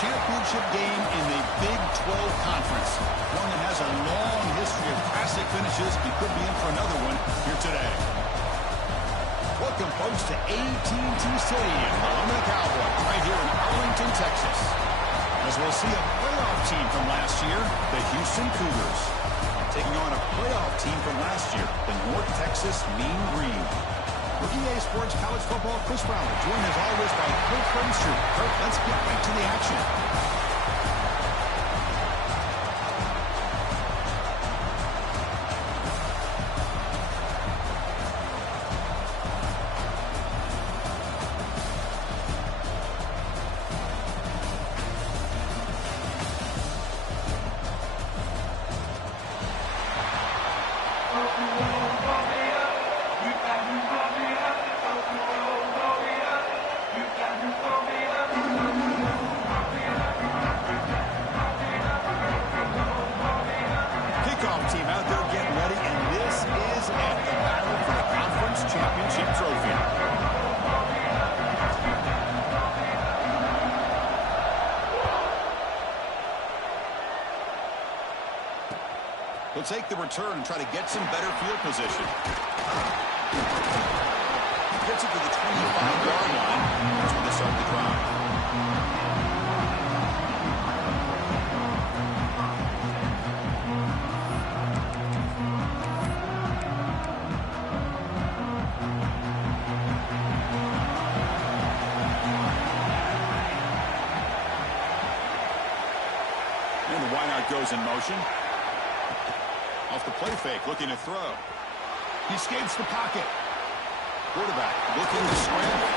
championship game in the Big 12 Conference. One that has a long history of classic finishes. We could be in for another one here today. Welcome, folks, to AT&T Stadium, the home of the Cowboys, right here in Arlington, Texas. As we'll see a playoff team from last year, the Houston Cougars, taking on a playoff team from last year, the North Texas Mean Green. For EA Sports College Football, Chris Fowler, joined as always by Kirk Herbstreit. Kirk, let's get right to the action. He'll take the return and try to get some better field position. Gets it to the 25-yard line. That's where they start the drive. And the wideout goes in motion. Off the play fake, looking to throw. He escapes the pocket. Quarterback looking to scramble.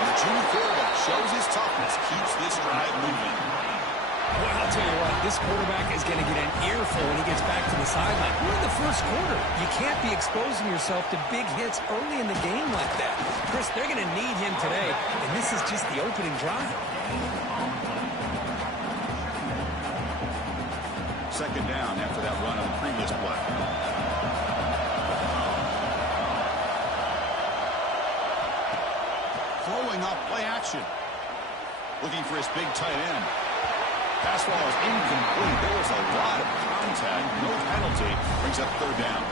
And the junior quarterback shows his toughness, keeps this drive moving. Well, I'll tell you what, this quarterback is going to get an earful when he gets back to the sideline. We're in the first quarter. You can't be exposing yourself to big hits early in the game like that. Chris, they're going to need him today, and this is just the opening drive. Second down after that run on the previous play. Throwing up play action. Looking for his big tight end. Pass ball is incomplete. There was a lot of contact. No penalty. Brings up third down.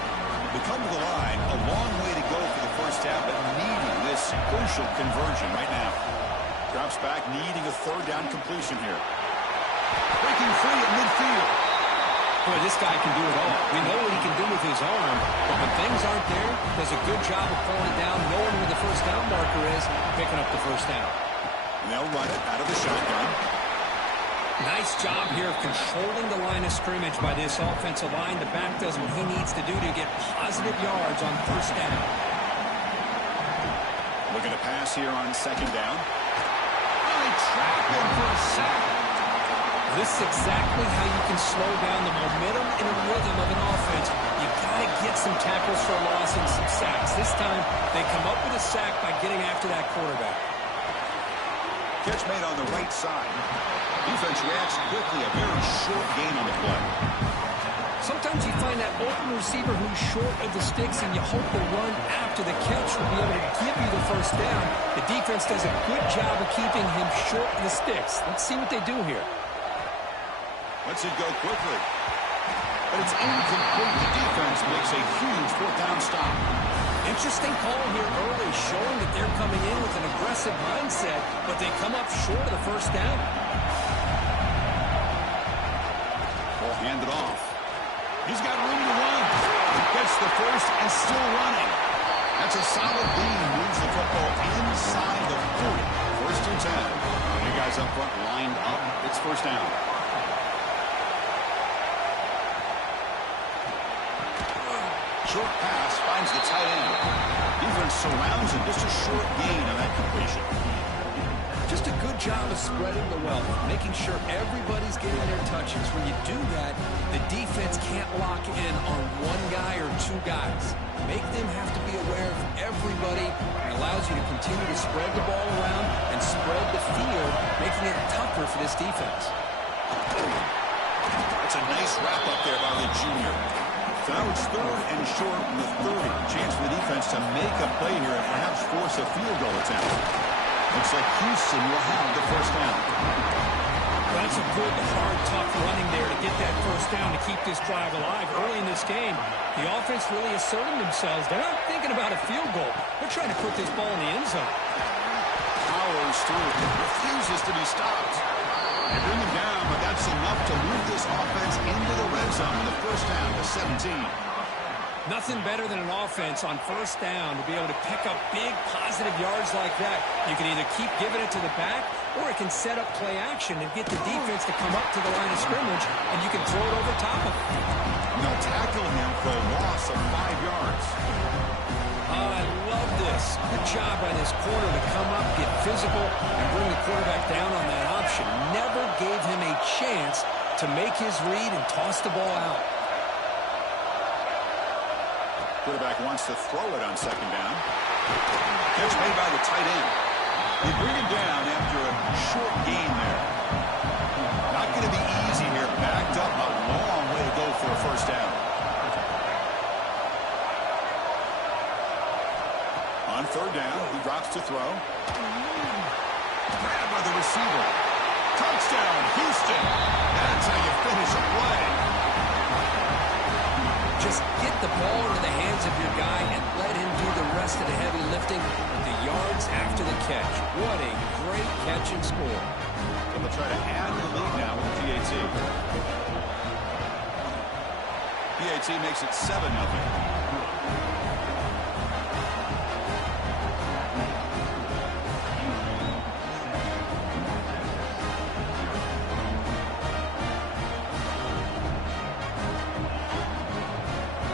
They come to the line. A long way to go for the first half, but needing this crucial conversion right now. Drops back, needing a third down completion here. Breaking free at midfield. Boy, this guy can do it all. We know what he can do with his arm, but when things aren't there, does a good job of pulling it down, knowing where the first down marker is, picking up the first down. And they'll run it out of the shotgun. Nice job here of controlling the line of scrimmage by this offensive line. The back does what he needs to do to get positive yards on first down. Looking to pass here on second down. Oh, they trap him for a sack. This is exactly how you can slow down the momentum and rhythm of an offense. You've got to get some tackles for a loss and some sacks. This time, they come up with a sack by getting after that quarterback. Catch made on the right side. Defense reacts quickly. A very short gain on the play. Sometimes you find that open receiver who's short of the sticks, and you hope the run after the catch will be able to give you the first down. The defense does a good job of keeping him short of the sticks. Let's see what they do here. Lets it go quickly. But it's incomplete. The defense makes a huge fourth down stop. Interesting call here early, showing that they're coming in with an aggressive mindset, but they come up short of the first down. Ball handed off. He's got room to run. He gets the first and still running. That's a solid lead. Moves the football inside the 40. First and 10. You guys up front lined up. It's first down. Short pass finds the tight end. Defense surrounds him. Just a short gain on that completion. Just a good job of spreading the wealth, making sure everybody's getting their touches. When you do that, the defense can't lock in on one guy or two guys. Make them have to be aware of everybody. It allows you to continue to spread the ball around and spread the field, making it tougher for this defense. That's a nice wrap up there by the junior. So now it's third and short in the 30. Chance for the defense to make a play here and perhaps force a field goal attempt. Looks like Houston will have the first down. Well, that's a good, hard, tough running there to get that first down to keep this drive alive. Early in this game, the offense really asserting themselves. They're not thinking about a field goal. They're trying to put this ball in the end zone. Powers through, refuses to be stopped. They bring him down, but that's enough to move this offense into the red zone. The first down to 17. Nothing better than an offense on first down to be able to pick up big positive yards like that. You can either keep giving it to the back, or it can set up play action and get the defense to come up to the line of scrimmage, and you can throw it over top of him. And they'll tackle him for a loss of 5 yards. I love this. Good job by this corner to come up, get physical, and bring the quarterback down on that option. Never gave him a chance to make his read and toss the ball out. Quarterback wants to throw it on second down. Catch made by the tight end. They bring him down after a short gain there. Not going to be easy here. Backed up, a long way to go for a first down. On third down, he drops to throw. Grabbed by the receiver. Touchdown, Houston. That's how you finish a play. Just get the ball into the hands of your guy and let him do the rest of the heavy lifting with the yards after the catch. What a great catch and score. They'll try to add to the lead now with PAT. PAT makes it 7-0.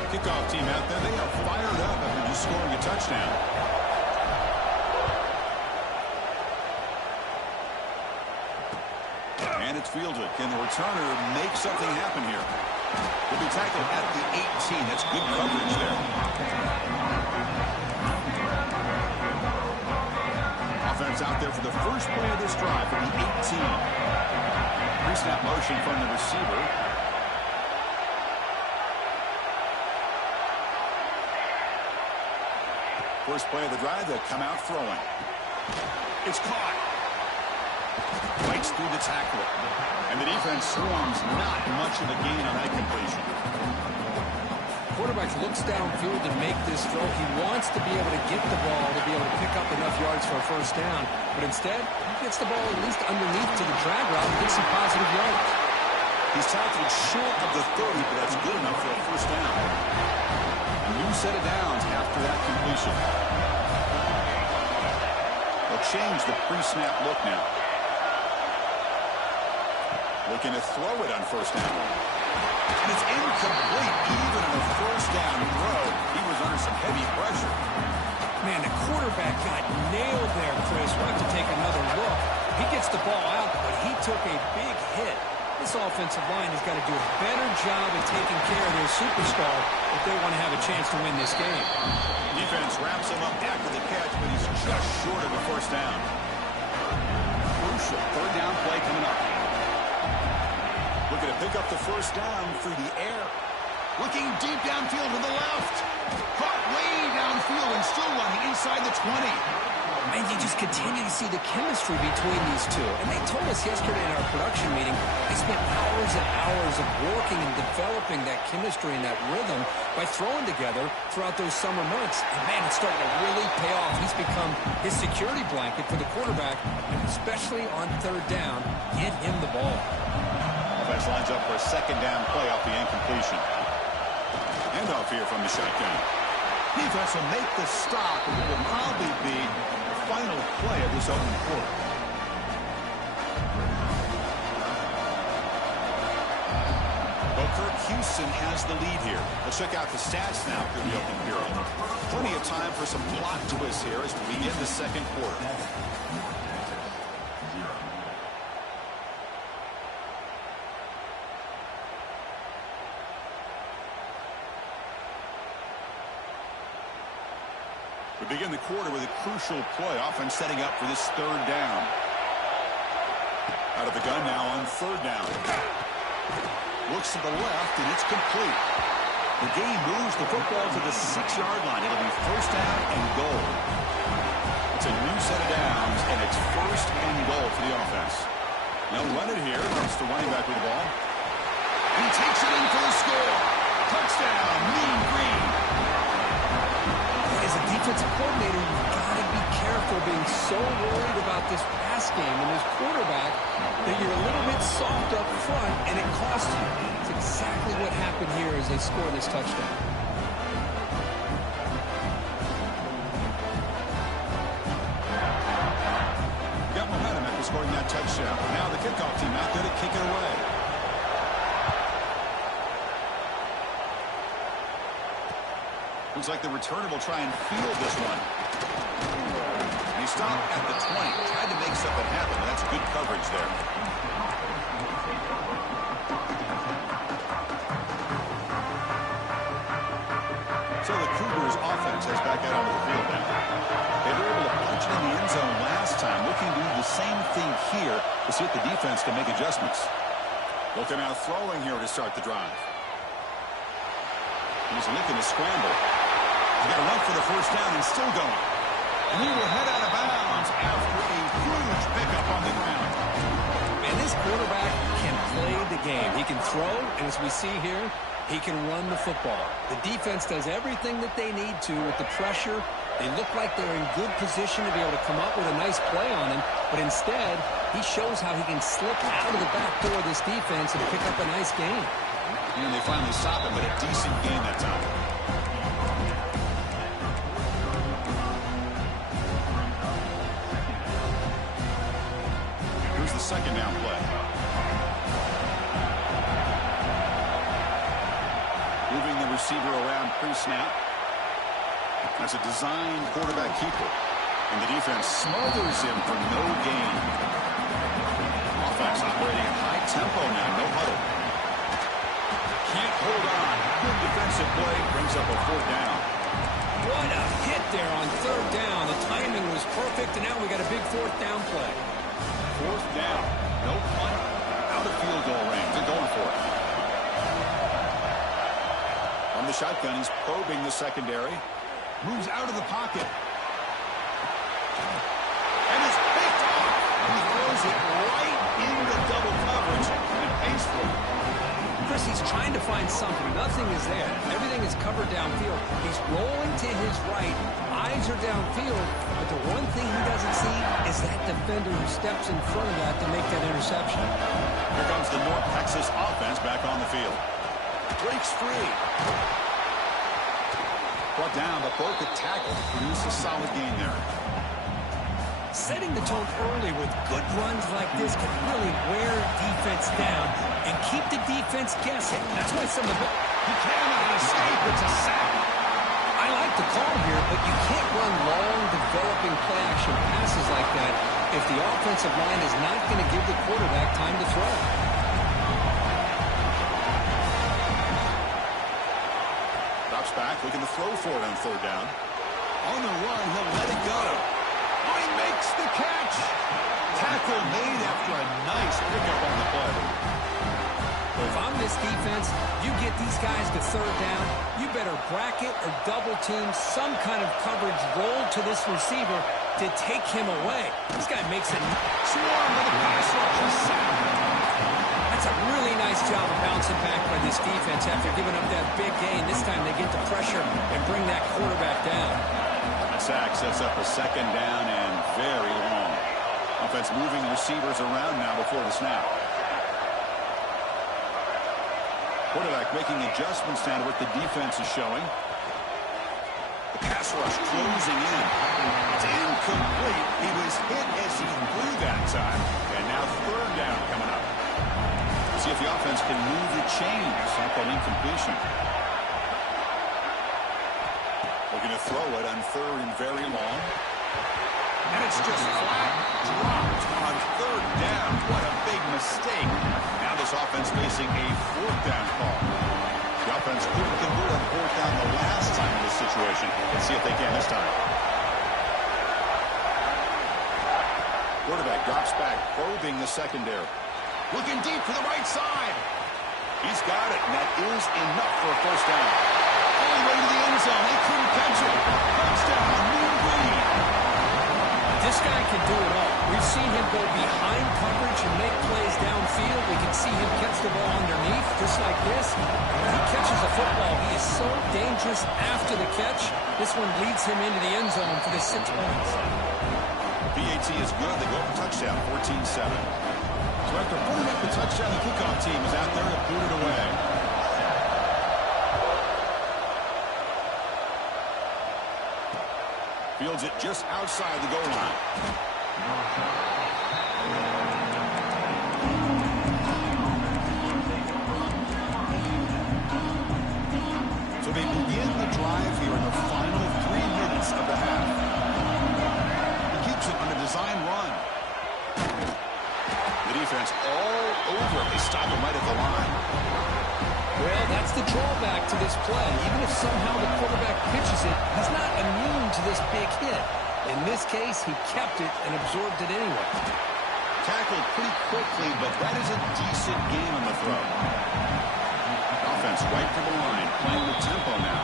Kickoff team out there, they are fired up after just scoring a touchdown. And it's fielded. Can the returner make something happen here? Will be tackled at the 18. That's good coverage there. Offense out there for the first play of this drive from the 18. Pre-snap motion from the receiver. First play of the drive, they'll come out throwing. It's caught. Fights through the tackle. And the defense swarms. Not much of a gain on that completion. Quarterback looks downfield to make this throw. He wants to be able to get the ball to be able to pick up enough yards for a first down. But instead, he gets the ball at least underneath to the drag route and gets some positive yards. He's tackled short of the 30, but that's good enough for a first down. A new set of downs after that completion. They'll change the pre-snap look now. Looking to throw it on first down. And it's incomplete. Even on a first down throw, he was under some heavy pressure. Man, the quarterback got nailed there, Chris. We'll have to take another look. He gets the ball out, but he took a big hit. This offensive line has got to do a better job of taking care of their superstar if they want to have a chance to win this game. Defense wraps him up after the catch, but he's just short of the first down. Crucial third down play coming up. Looking to pick up the first down through the air. Looking deep downfield to the left. Caught way downfield and still running inside the 20. Man, you just continue to see the chemistry between these two. And they told us yesterday in our production meeting, they spent hours and hours of working and developing that chemistry and that rhythm by throwing together throughout those summer months. And man, it's starting to really pay off. He's become his security blanket for the quarterback, and especially on third down, get him the ball. Offense lines up for a second down play off the incompletion. Handoff here from the shotgun. Defense will make the stop, and it will probably be the final play of this opening quarter. Well, Kirk, Houston has the lead here. Let's check out the stats now through the opening period. Plenty of time for some plot twists here as we begin the second quarter. We begin the quarter with a crucial play, often setting up for this third down. Out of the gun now on third down. Looks to the left, and it's complete. The game moves the football to the 6-yard line. It'll be first down and goal. It's a new set of downs, and it's first and goal for the offense. They'll run it here. It's the running back with the ball. He takes it in for the score. Touchdown, Mean Green. As a defensive coordinator, you've got to be careful being so worried about this pass game and this quarterback that you're a little bit soft up front, and it costs you. It's exactly what happened here as they score this touchdown. Got momentum after scoring that touchdown. Now the kickoff team out there to kick it away. Looks like the returner will try and field this one. And he stopped at the 20. Tried to make something happen, but that's good coverage there. So the Cougars offense has back out onto the field now. They were able to punch it in the end zone last time. Looking to do the same thing here to see if the defense can make adjustments. Looking out throwing here to start the drive. He's looking to scramble. He's got to run for the first down and still going. And he will head out of bounds after a huge pickup on the ground. And this quarterback can play the game. He can throw, and as we see here, he can run the football. The defense does everything that they need to with the pressure. They look like they're in good position to be able to come up with a nice play on him, but instead, he shows how he can slip out of the back door of this defense and pick up a nice gain. And they finally stop him, but a decent gain that time. Here's the second down play. Moving the receiver around pre-snap. That's a designed quarterback keeper. And the defense smothers him for no gain. Offense operating at high tempo now, no huddle. Can't hold on. Good defensive play. Brings up a fourth down. What a hit there on third down. The timing was perfect, and now we got a big fourth down play. Fourth down. No punt. Out of field goal range. They're going for it. On the shotgun, he's probing the secondary. Moves out of the pocket. And it's picked off. He throws it right into double coverage and pays for it. Chris, he's trying to find something. Nothing is there. Everything is covered downfield. He's rolling to his right. Eyes are downfield. But the one thing he doesn't see is that defender who steps in front of that to make that interception. Here comes the North Texas offense back on the field. Breaks free. Brought down, but broke a tackle. Produced a solid gain there. Setting the tone early with good runs like this can really wear defense down and keep the defense guessing. That's why some of the... He cannot escape. It's a sack. I like the call here, but you can't run long, developing play-action passes like that if the offensive line is not going to give the quarterback time to throw. Drops back, looking to throw for it on third down. On the run, he'll let it go. Oh, he makes the catch. Tackle made after a nice pickup on the play. Well, if I'm this defense, you get these guys to third down, you better bracket or double team some kind of coverage roll to this receiver to take him away. This guy makes it. Swarm with a pass rush, a sack. That's a really nice job of bouncing back by this defense after giving up that big gain. This time they get the pressure and bring that quarterback down. A sack sets up a second down and very long. Offense moving receivers around now before the snap. Quarterback making adjustments down to what the defense is showing. The pass rush closing in. It's incomplete. He was hit as he threw that time. And now third down coming up. See if the offense can move the chains off that incompletion. Looking to throw it on third and very long. And it's just flat dropped on third down. What a big mistake. Now this offense facing a fourth down call. The offense couldn't convert on fourth down the last time in this situation. Let's see if they can this time. Quarterback drops back, probing the secondary. Looking deep to the right side. He's got it, and that is enough for a first down. All the way to the end zone. They couldn't catch it. Touchdown, Mean Green. This guy can do it all. We've seen him go behind coverage and make plays downfield. We can see him catch the ball underneath, just like this. When he catches the football, he is so dangerous after the catch. This one leads him into the end zone for the 6 points. PAT is good. They go for touchdown, 14-7. So after putting up the touchdown, the kickoff team is out there to boot it away. Fields it just outside the goal line. So they begin the drive here in the final 3 minutes of the half. He keeps it on a design run. The defense all over it. They stop him right at the line. Well, that's the drawback to this play. Even if somehow the quarterback pitches it, he's not immune to this big hit. In this case, he kept it and absorbed it anyway. Tackled pretty quickly, but that is a decent gain on the throw. Offense right to the line, playing with tempo now.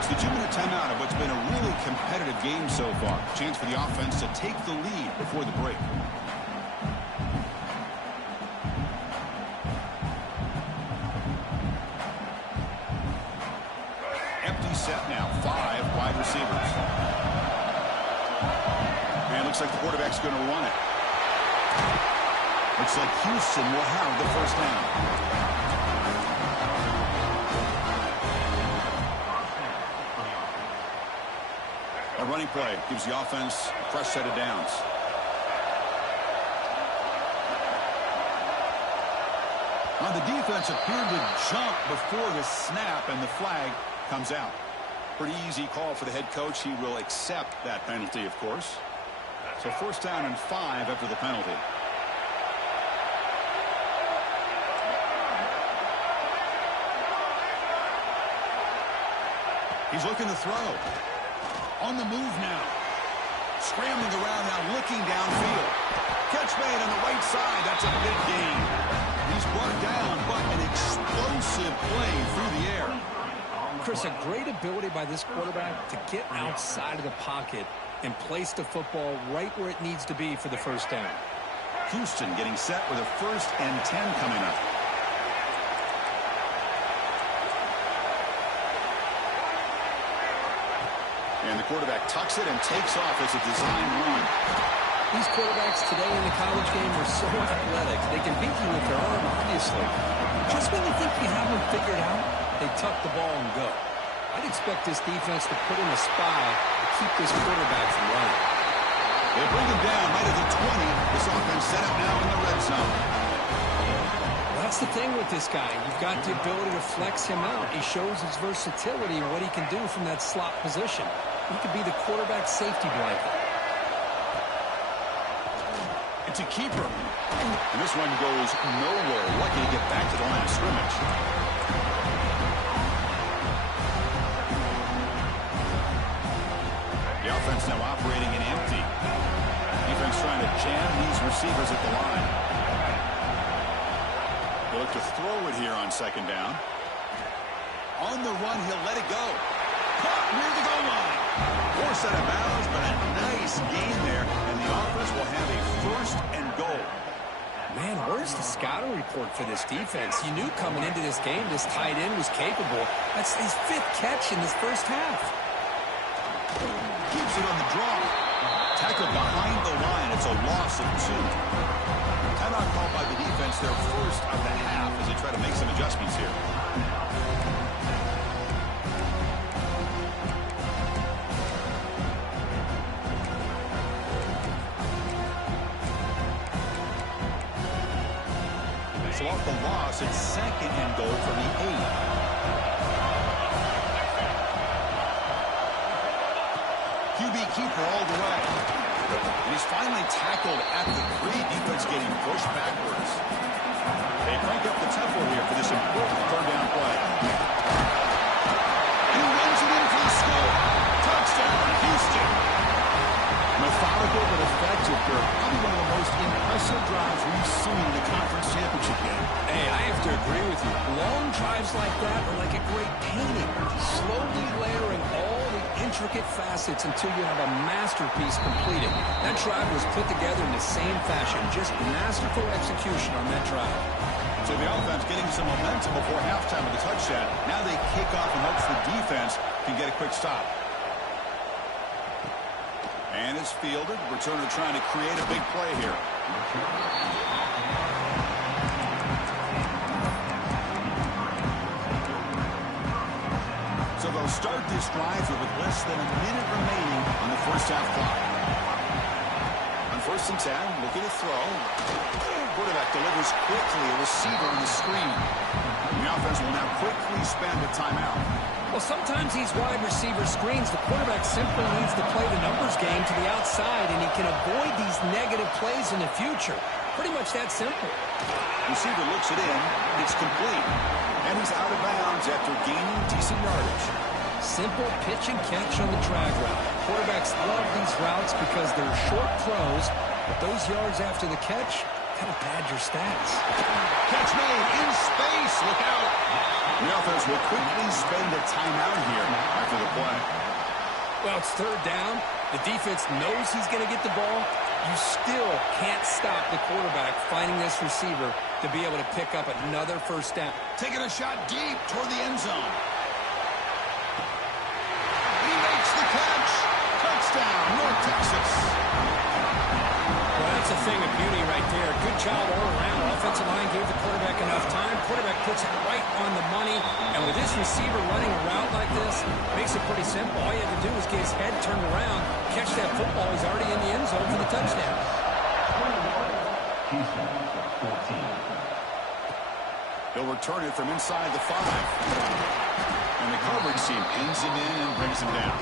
It's the 2-minute timeout of what's been a really competitive game so far. Chance for the offense to take the lead before the break. Empty set now, 5 wide receivers. And looks like the quarterback's going to run it. Looks like Houston will have the first down. A running play gives the offense a fresh set of downs. Now the defense appeared to jump before the snap, and the flag comes out. Pretty easy call for the head coach. He will accept that penalty, of course. So first down and 5 after the penalty. He's looking to throw. On the move now. Scrambling around now, looking downfield. Catch made on the right side. That's a big gain. He's brought down, but an explosive play through the air. Chris, a great ability by this quarterback to get outside of the pocket and place the football right where it needs to be for the first down. Houston getting set with a 1st and 10 coming up. And the quarterback tucks it and takes off as a design run. These quarterbacks today in the college game are so athletic. They can beat you with their arm, obviously. Just when you think you have them figured out, they tuck the ball and go. I'd expect this defense to put in a spy to keep this quarterback from running. They bring him down right at the 20. This offense set up now in the red zone. That's the thing with this guy. You've got the ability to flex him out. He shows his versatility and what he can do from that slot position. He could be the quarterback safety blanket. It's a keeper. And this one goes nowhere. Lucky to get back to the line of scrimmage. The offense now operating in empty. Defense trying to jam these receivers at the line. They look to throw it here on 2nd down. On the run, he'll let it go. Caught near the goal line. 4 set of bounds, but a nice gain there. And the offense will have a 1st and goal. Man, where's the scouting report for this defense? You knew coming into this game this tight end was capable. That's his 5th catch in this first half. Keeps it on the draw. Tackled behind the line. It's a loss of 2. Timeout called by the defense, their 1st of the half, as they try to make some adjustments here. So off the loss, it's 2nd and goal from the 8. QB keeper all the way. And he's finally tackled at the 3. Defense getting pushed backwards. They crank up the tempo here for this important 3rd down play. And he runs it in for the score. Touchdown, Houston. Methodical but effective here. Probably one of the most impressive drives we've seen in the conference championship game. Hey, I have to agree with you. Long drives like that are like a great painting. Slowly layering all the intricate facets until you have a masterpiece completed. That drive was put together in the same fashion. Just masterful execution on that drive. So the offense getting some momentum before halftime with a touchdown. Now they kick off in hopes the defense can get a quick stop. And it's fielded. Returner trying to create a big play here. So they'll start this drive with less than a minute remaining on the first half clock. On 1st and 10, looking to throw. Quarterback delivers quickly, a receiver on the screen. The offense will now quickly spend a timeout. Well, sometimes these wide receiver screens, the quarterback simply needs to play the numbers game to the outside, and he can avoid these negative plays in the future. Pretty much that simple. Receiver looks it in. It's complete. And he's out of bounds after gaining decent yardage. Simple pitch and catch on the drag route. Quarterbacks love these routes because they're short throws, but those yards after the catch kind of pad your stats. Catch made in space. Look out. The offense will quickly spend a timeout here after the play. Well, it's 3rd down. The defense knows he's going to get the ball. You still can't stop the quarterback finding this receiver to be able to pick up another 1st down. Taking a shot deep toward the end zone. He makes the catch. Touchdown, North Texas. Well, that's a thing of beauty right there. Good job all around. Offensive line gave the quarterback enough time. Quarterback puts it right on the money. And with this receiver running a route like this, makes it pretty simple. All you have to do is get his head turned around, catch that football. He's already in the end zone for the touchdown. He'll return it from inside the 5. And the coverage team pins him in and brings him down.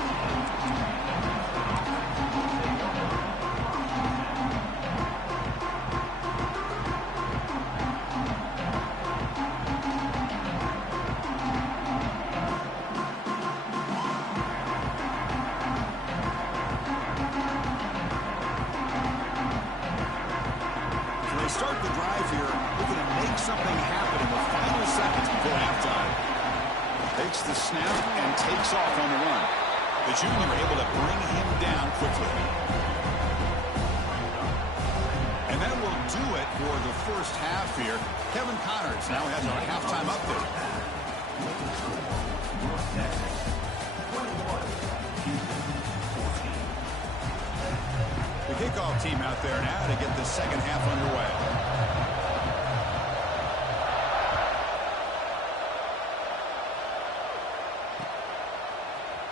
Start the drive here, looking to make something happen in the final seconds before halftime. Takes the snap and takes off on the run. The junior able to bring him down quickly. And that will do it for the first half here. Kevin Connors now has our halftime update. The kickoff team out there now to get the second half underway.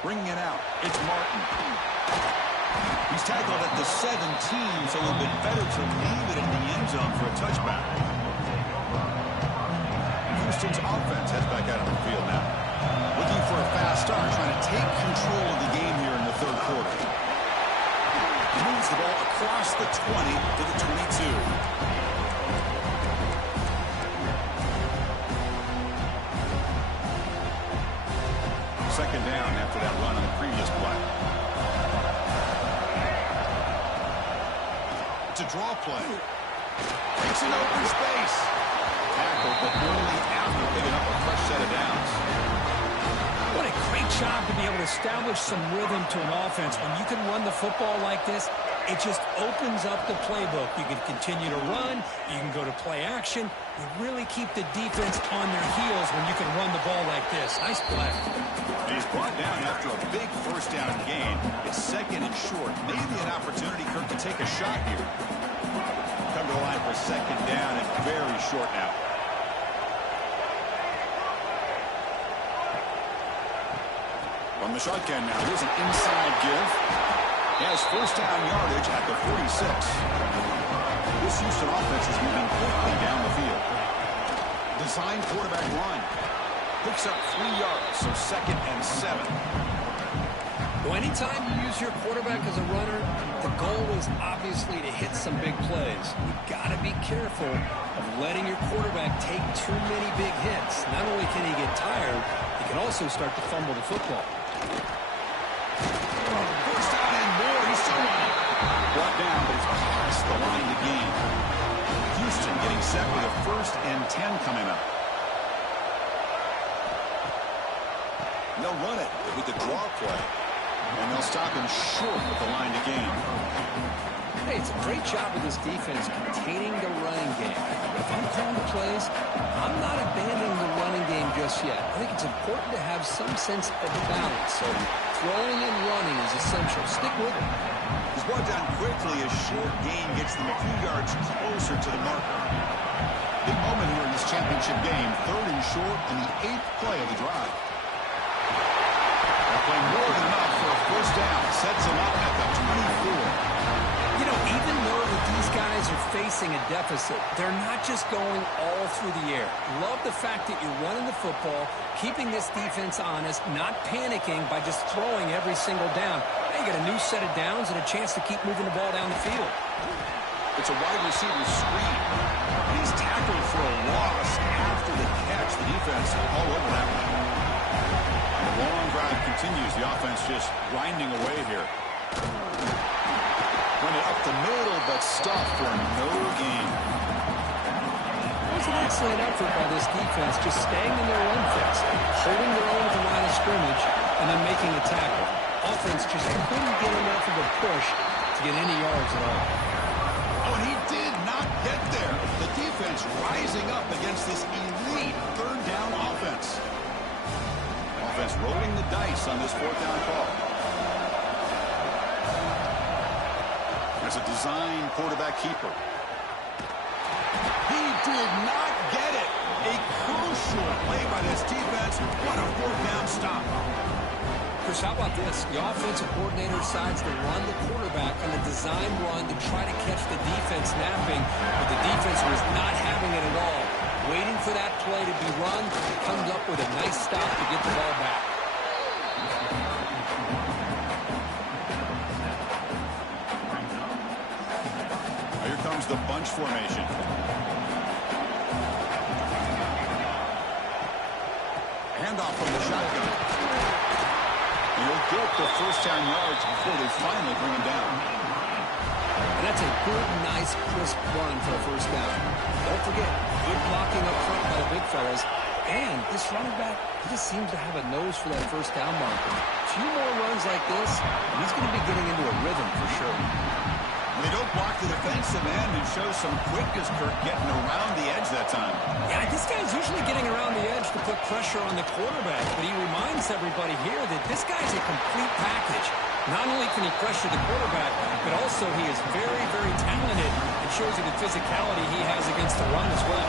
Bringing it out, it's Martin. He's tackled at the 17, so a little bit better to leave it in the end zone for a touchback. Houston's offense heads back out on the field now. Looking for a fast start, trying to take control of the game here in the 3rd quarter. He moves the ball across the 20 to the 22. Second down after that run on the previous play. It's a draw play. Takes an open space. Tackle, but only after picking up a fresh set of downs. What a great job to be able to establish some rhythm to an offense. When you can run the football like this, it just opens up the playbook. You can continue to run. You can go to play action. You really keep the defense on their heels when you can run the ball like this. Nice play. And he's brought down after a big 1st down gain. It's 2nd and short. Maybe an opportunity, Kirk, to take a shot here. Come to the line for 2nd down and very short now. On the shotgun now, here's an inside give. He has 1st down yardage at the 46. This Houston offense is moving quickly down the field. Design quarterback run. Picks up 3 yards, so 2nd and 7. Well, anytime you use your quarterback as a runner, the goal is obviously to hit some big plays. You've got to be careful of letting your quarterback take too many big hits. Not only can he get tired, he can also start to fumble the football. 1st down and more. He's still running. Brought down, but he's past the line to gain. Houston getting set with a 1st and 10 coming up. They'll run it with the draw play. And they'll stop him short with the line to gain. Hey, it's a great job of this defense containing the running game. If I'm calling the plays, I'm not abandoning the running game just yet. I think it's important to have some sense of balance. So throwing and running is essential. Stick with it. He's brought down quickly. A short gain gets them a few yards closer to the marker. Big moment here in this championship game. 3rd and short in the 8th play of the drive. They're playing more than enough for a first down. Sets him up at the 24. You know, even though that these guys are facing a deficit, they're not just going all through the air. Love the fact that you're running the football, keeping this defense honest, not panicking by just throwing every single down. Now you got a new set of downs and a chance to keep moving the ball down the field. It's a wide receiver screen. He's tackled for a loss after the catch. The defense all over that one. The long drive continues. The offense just grinding away here. Run it up the middle, but stopped for no gain. That was an excellent effort by this defense, just staying in their run fix, holding their own at the line of scrimmage, and then making a tackle. Offense just couldn't get enough of a push to get any yards at all. Oh, and he did not get there. The defense rising up against this elite 3rd down offense. Offense rolling the dice on this 4th down call. As a design quarterback keeper. He did not get it. A crucial play by this defense. What a 4th down stop. Chris, how about this? The offensive coordinator decides to run the quarterback on a design run to try to catch the defense napping, but the defense was not having it at all. Waiting for that play to be run, comes up with a nice stop to get the ball back. Here comes the bunch formation. Handoff from the shotgun. He'll get the first down yards before they finally bring him down. And that's a good, nice, crisp run for a first down. Don't forget, good blocking up front by the big fellas. And this running back, he just seems to have a nose for that first down marker. A few more runs like this, and he's going to be getting into a rhythm for sure. They don't block the defensive end and show some quickness, Kirk, getting around the edge that time. Yeah, this guy's usually getting around the edge to put pressure on the quarterback, but he reminds everybody here that this guy's a complete package. Not only can he pressure the quarterback, but also he is very, very talented and shows you the physicality he has against the run as well.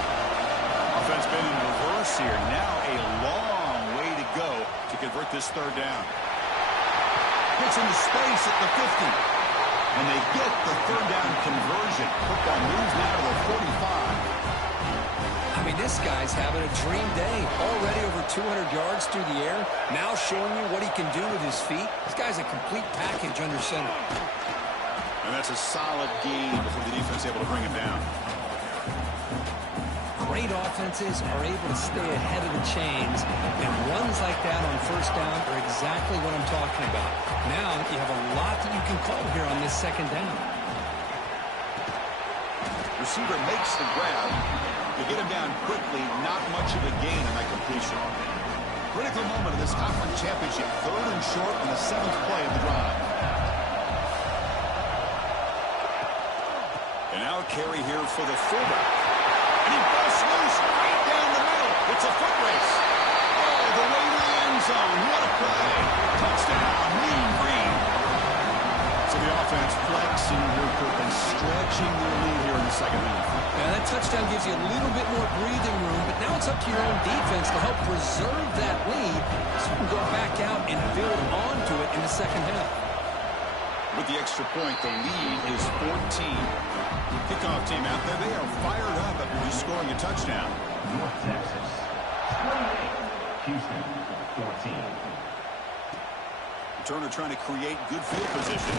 Offense been in reverse here. Now a long way to go to convert this 3rd down. Gets into space at the 50. And they get the 3rd down conversion. Football moves now to the 45. I mean, this guy's having a dream day. Already over 200 yards through the air. Now showing you what he can do with his feet. This guy's a complete package under center. And that's a solid gain before the defense is able to bring him down. Great offenses are able to stay ahead of the chains, and runs like that on first down are exactly what I'm talking about. Now you have a lot that you can call here on this 2nd down. Receiver makes the grab. To get him down quickly, not much of a gain on that completion. Critical moment of this conference championship. 3rd and short on the 7th play of the drive. And now a carry here for the fullback. And he busts loose right down the middle. It's a foot race. Oh, the way to the end zone. What a play. Touchdown, Mean Green. So the offense flexing here, Kirk, and stretching their lead here in the 2nd half. Yeah, that touchdown gives you a little bit more breathing room, but now it's up to your own defense to help preserve that lead so you can go back out and build onto it in the 2nd half. With the extra point, the lead is 14. Kickoff team out there, they are fired up after just scoring a touchdown. North Texas, 28. Houston, 14. Turner trying to create good field position.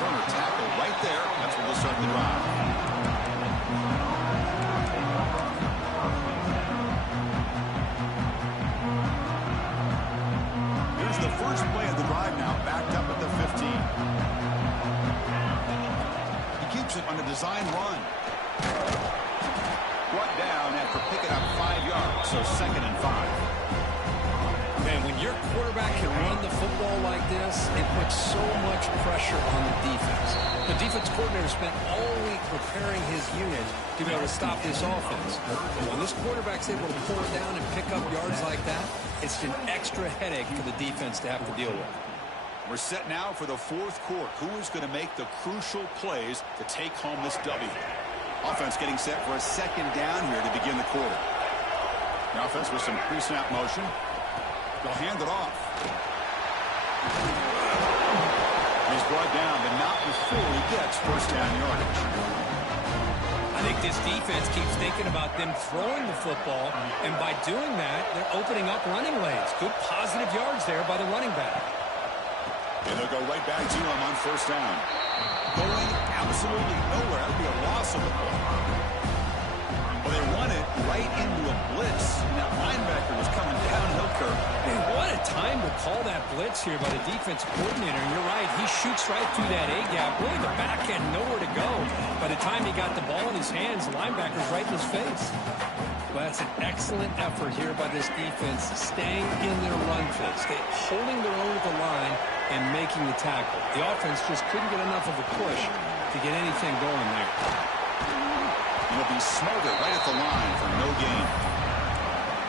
Turner tackle right there. That's where they'll start the drive. Here's the first play of the drive now, backed up at the 15. He keeps it on a design run. Brought down after picking up 5 yards, so 2nd and 5. Man, when When your quarterback can run the football like this, it puts so much pressure on the defense. The defense coordinator spent all week preparing his unit to be able to stop this offense. And when this quarterback's able to pull it down and pick up yards like that, it's an extra headache for the defense to have to deal with. We're set now for the fourth quarter. Who is going to make the crucial plays to take home this W? Offense getting set for a second down here to begin the quarter. The offense with some pre-snap motion. They'll hand it off. He's brought down, but not before he gets first down yardage. I think this defense keeps thinking about them throwing the football, and by doing that, they're opening up running lanes. Good positive yards there by the running back. And they'll go right back to him on first down. Going absolutely nowhere. That would be a loss of the ball. Well, they run it right into a blitz. And that linebacker was coming downhill curve. Man, what a time to call that blitz here by the defense coordinator. And you're right, he shoots right through that A-gap. Really, the back end nowhere to go. By the time he got the ball in his hands, the linebacker's right in his face. Well, that's an excellent effort here by this defense, staying in their run fit, holding their own at the line and making the tackle. The offense just couldn't get enough of a push to get anything going there. He'll be smothered right at the line for no gain.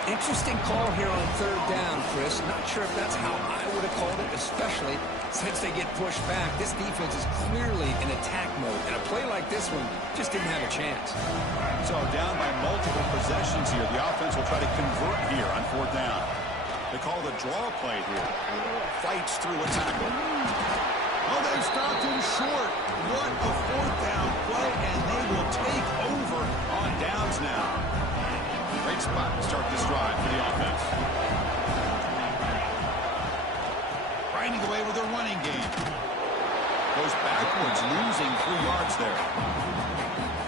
Interesting call here on third down, Chris. Not sure if that's how I would have called it, especially since they get pushed back. This defense is clearly in attack mode, and a play like this one just didn't have a chance. So down by multiple possessions here. The offense will try to convert here on fourth down. They call the draw play here. Fights through a tackle. Oh, they stopped him short. What a fourth down play, and they will take over on downs now. Great spot to start this drive for the offense. Grinding away with their running game. Goes backwards, losing 3 yards there.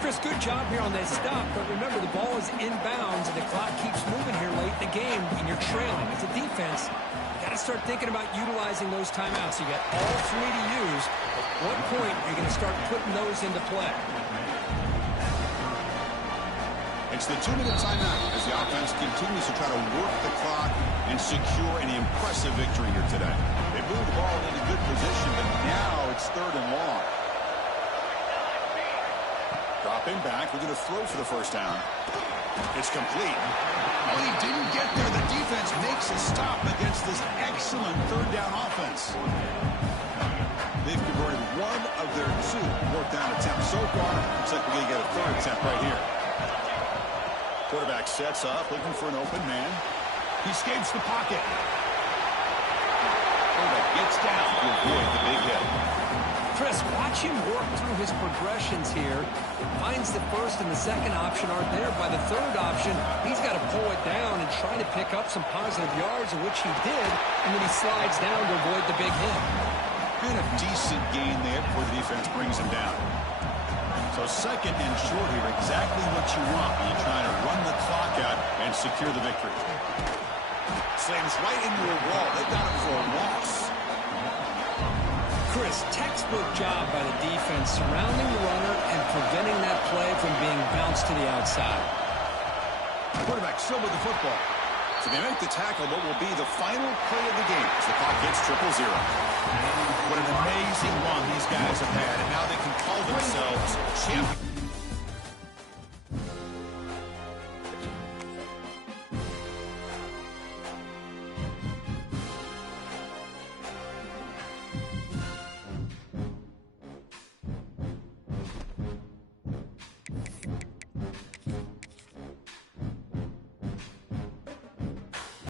Chris, good job here on that stop, but remember, the ball is inbounds, and the clock keeps moving here late in the game, and you're trailing. As a defense, you got to start thinking about utilizing those timeouts. You got all 3 to use. At what point are you going to start putting those into play? It's the 2-minute timeout as the offense continues to try to work the clock and secure an impressive victory here today. They moved the ball into good position, but now it's third and long. Dropping back, we're going to throw for the first down. It's complete. Oh, he didn't get there. The defense makes a stop against this excellent third down offense. They've converted 1 of their 2 fourth down attempts so far. Looks like we're going to get a third attempt right here. Quarterback sets up, looking for an open man. He escapes the pocket. Quarterback gets down to avoid the big hit. Chris, watch him work through his progressions here. Finds the first and the second option aren't there. By the third option, he's got to pull it down and try to pick up some positive yards, which he did, and then he slides down to avoid the big hit. And a decent gain there before the defense brings him down. So second and short here, exactly what you want when you're trying to run the clock out and secure the victory. Slams right into a wall. They got it for a loss. Chris, textbook job by the defense surrounding the runner and preventing that play from being bounced to the outside. Quarterback still with the football. So they make the tackle, what will be the final play of the game as the clock hits 0-0. What an amazing run these guys have had, and now they can call themselves champions.